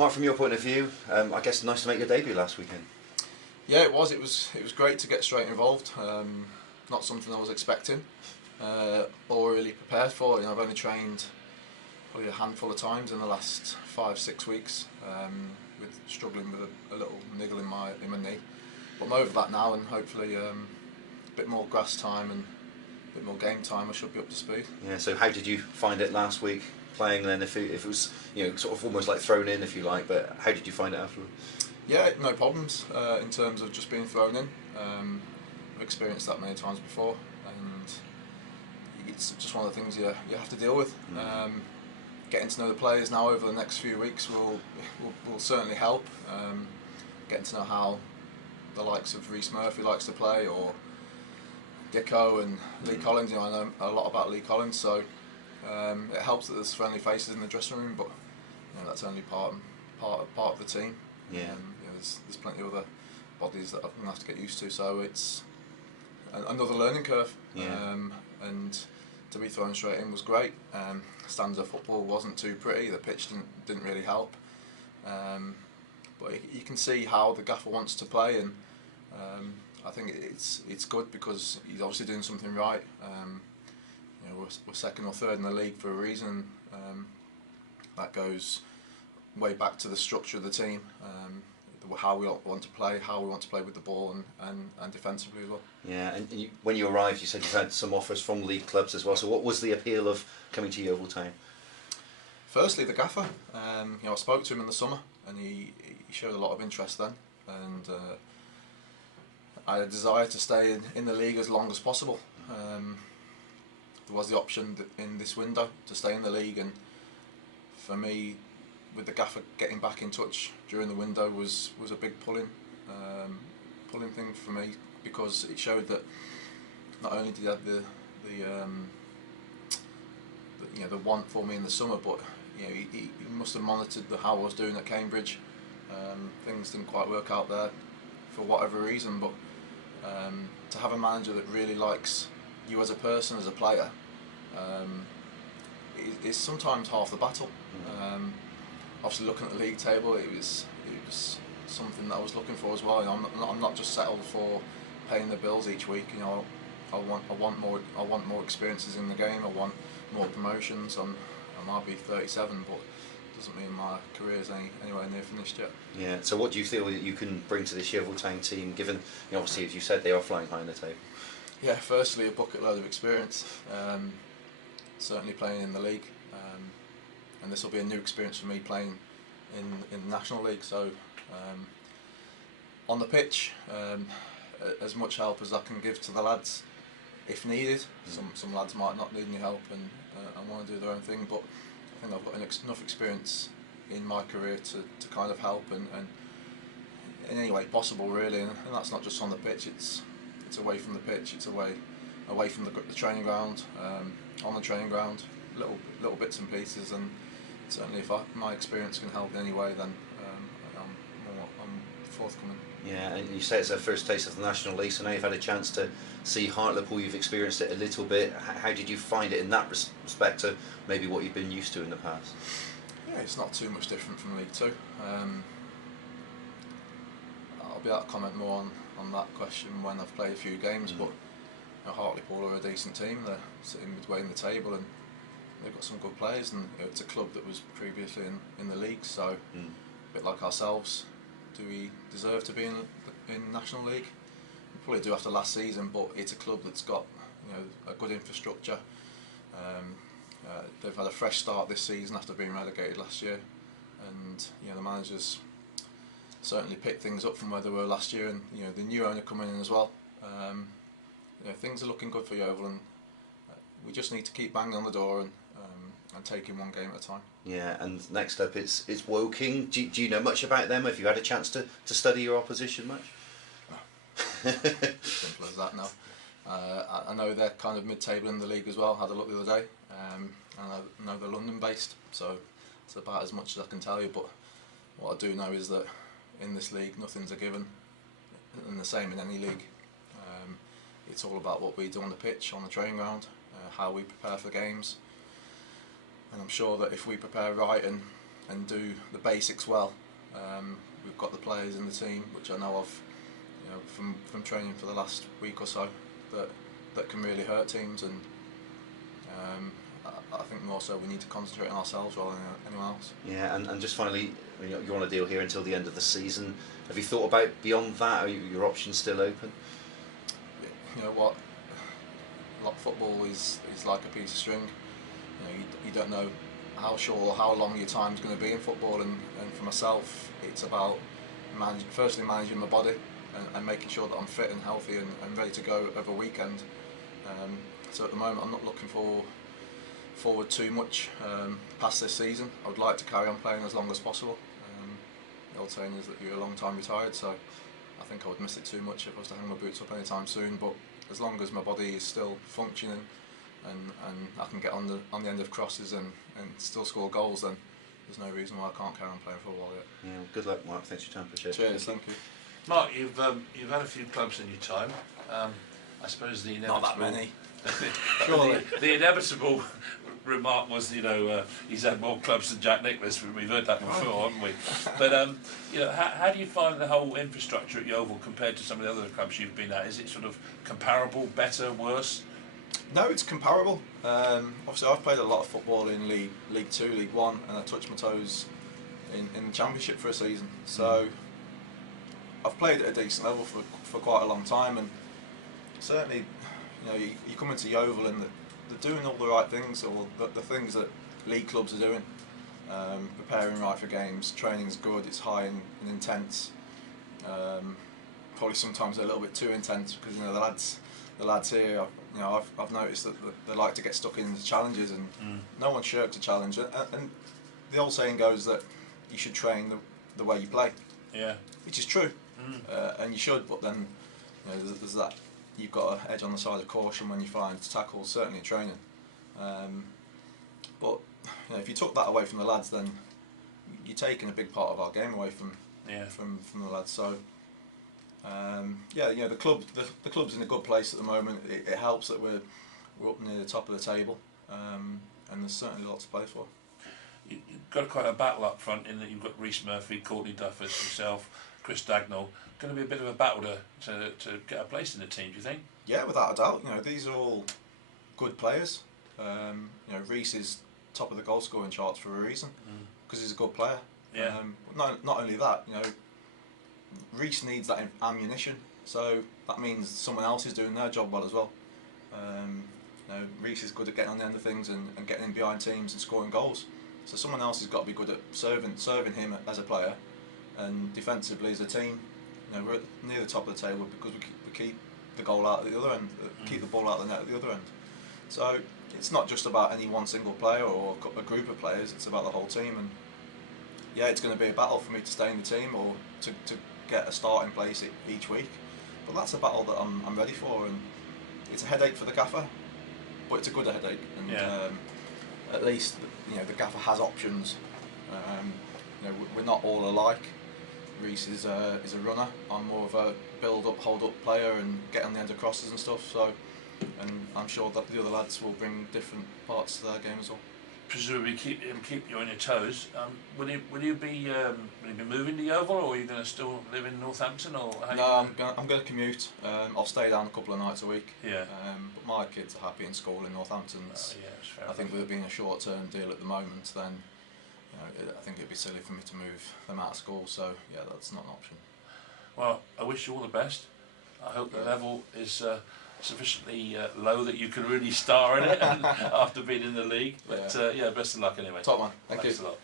Mark, from your point of view, I guess nice to make your debut last weekend. Yeah, it was. It was great to get straight involved. Not something I was expecting or really prepared for. You know, I've only trained probably a handful of times in the last 5-6 weeks, with struggling with a little niggle in my knee. But I'm over that now, and hopefully a bit more grass time and a bit more game time, I should be up to speed. Yeah. So how did you find it last week playing then? If it was, you know, sort of almost like thrown in, if you like, but how did you find it afterwards? Yeah, no problems in terms of just being thrown in. I've experienced that many times before, and it's just one of the things you have to deal with. Getting to know the players now over the next few weeks will certainly help. Getting to know how the likes of Reece Murphy likes to play, or Dicko and Lee Collins. You know, I know a lot about Lee Collins, so it helps that there's friendly faces in the dressing room, but you know, that's only part of the team. Yeah. You know, there's plenty of other bodies that I'm going to have to get used to, so it's another learning curve. Yeah. And to be thrown straight in was great. Stanza football wasn't too pretty. The pitch didn't really help. But you can see how the gaffer wants to play, and I think it's good because he's obviously doing something right. You know, we're second or third in the league for a reason. That goes way back to the structure of the team, how we want to play with the ball, and defensively as well. Yeah. And when you arrived, you said you've had some offers from league clubs as well. So what was the appeal of coming to Yeovil Town? Firstly, the gaffer. You know, I spoke to him in the summer, and he showed a lot of interest then, and I had a desire to stay in the league as long as possible. There was the option in this window to stay in the league, and for me, with the gaffer getting back in touch during the window was a big pulling thing for me, because it showed that not only did he have the you know, the want for me in the summer, but you know, he must have monitored how I was doing at Cambridge. Things didn't quite work out there for whatever reason, but to have a manager that really likes you as a person, as a player, is sometimes half the battle. Obviously, looking at the league table, it was something that I was looking for as well. You know, I'm not just settled for paying the bills each week. You know, I want more experiences in the game. I want more promotions. I might be 37, but it doesn't mean my career is anywhere near finished yet. Yeah. So what do you feel that you can bring to this Yeovil Town team, given, you know, obviously, as you said, they are flying high in the table? Yeah. Firstly, a bucket load of experience. Certainly playing in the league. And this will be a new experience for me, playing in the National League. So on the pitch, as much help as I can give to the lads if needed. Some lads might not need any help and want to do their own thing, but I think I've got enough experience in my career to kind of help and in any way possible, really. And that's not just on the pitch, it's away from the pitch, it's away from the training ground, on the training ground, little bits and pieces. And certainly, if my experience can help in any way, then I'm forthcoming. Yeah, and you say it's a first taste of the National League, so now you've had a chance to see Hartlepool, you've experienced it a little bit. How did you find it in that respect to maybe what you've been used to in the past? Yeah, it's not too much different from League Two. I'll be able to comment more on that question when I've played a few games, but you know, Hartlepool are a decent team. They're sitting midway in the table, and they've got some good players, and you know, it's a club that was previously in the league, so a bit like ourselves. Do we deserve to be in National League? We probably do after last season, but it's a club that's got, you know, a good infrastructure. They've had a fresh start this season after being relegated last year, and you know, the managers certainly picked things up from where they were last year, and you know, the new owner coming in as well. You know, things are looking good for Yeovil, and we just need to keep banging on the door and taking one game at a time. Yeah, and next up it's Woking. Do you know much about them? Have you had a chance to study your opposition much? No. Simple as that. No. I know they're kind of mid-table in the league as well. Had a look the other day, and I know they're London-based, so it's about as much as I can tell you. But what I do know is that in this league, nothing's a given, and the same in any league. It's all about what we do on the pitch, on the training ground, how we prepare for games. And I'm sure that if we prepare right and and do the basics well. We've got the players in the team, which I know of, you know, from training for the last week or so, that can really hurt teams, and I think more so we need to concentrate on ourselves rather than anyone else. Yeah, and just finally, you're on a deal here until the end of the season. Have you thought about beyond that? Are your options still open? You know what? Football is like a piece of string. You know, you don't know how short or how long your time's going to be in football, and for myself, it's about firstly managing my body and making sure that I'm fit and healthy and ready to go over a weekend. So at the moment, I'm not looking forward too much past this season. I would like to carry on playing as long as possible. The old saying is that you're a long time retired, so I think I would miss it too much if I was to hang my boots up anytime soon. But as long as my body is still functioning and I can get on the end of crosses and still score goals, then there's no reason why I can't carry on playing for a while yet. Yeah, well, good luck, Mark. Thanks for your time. Appreciate it. Cheers, thank you. Mark, you've had a few clubs in your time. I suppose the inevitable. Not that many. Surely. The inevitable remark was, he's had more clubs than Jack Nicklaus. We've heard that before, haven't we? But how do you find the whole infrastructure at Yeovil compared to some of the other clubs you've been at? Is it sort of comparable, better, worse? No, it's comparable. Obviously, I've played a lot of football in League 2, League 1, and I touched my toes in the Championship for a season. So I've played at a decent level for quite a long time, and certainly, you come into Yeovil and they're doing all the right things, or the things that league clubs are doing. Preparing right for games, training's good, it's high and intense. Probably sometimes a little bit too intense, because the lads here, I've noticed that they like to get stuck into challenges, and no one shirks a challenge. And the old saying goes that you should train the way you play. Yeah. Which is true, and you should. But then, there's that. You've got an edge on the side of caution when you find tackles, certainly in training. But if you took that away from the lads, then you're taking a big part of our game away from the lads. So the club's in a good place at the moment. It helps that we're up near the top of the table, and there's certainly lots to play for. You've got quite a battle up front in that you've got Rhys Murphy, Courtney Duffus, yourself, Chris Dagnall. Going to be a bit of a battle to get a place in the team, do you think? Yeah, without a doubt. These are all good players. Rhys is top of the goal scoring charts for a reason, because he's a good player. Yeah. Not only that, Rhys needs that ammunition, so that means someone else is doing their job well as well. Rhys is good at getting on the end of things and getting in behind teams and scoring goals. So someone else has got to be good at serving him as a player, and defensively as a team. We're near the top of the table because we keep the goal out at the other end, keep the ball out of the net at the other end. So it's not just about any one single player or a group of players, it's about the whole team. And yeah, it's going to be a battle for me to stay in the team or to get a starting place each week. But that's a battle that I'm ready for, and it's a headache for the gaffer, but it's a good headache. And at least the gaffer has options. We're not all alike. Rhys is a runner. I'm more of a build-up, hold-up player and get on the end of crosses and stuff. So, and I'm sure that the other lads will bring different parts to their game as well. Presumably keep you on your toes. Will you be moving to Yeovil, or are you going to still live in Northampton? Or no, I'm going to commute. I'll stay down a couple of nights a week. Yeah. But my kids are happy in school in Northampton. I think with it being a short-term deal at the moment, then I think it'd be silly for me to move them out of school. So yeah, that's not an option. Well, I wish you all the best. I hope the level is sufficiently low that you can really star in it after being in the league. But best of luck anyway. Top man. Thanks a lot.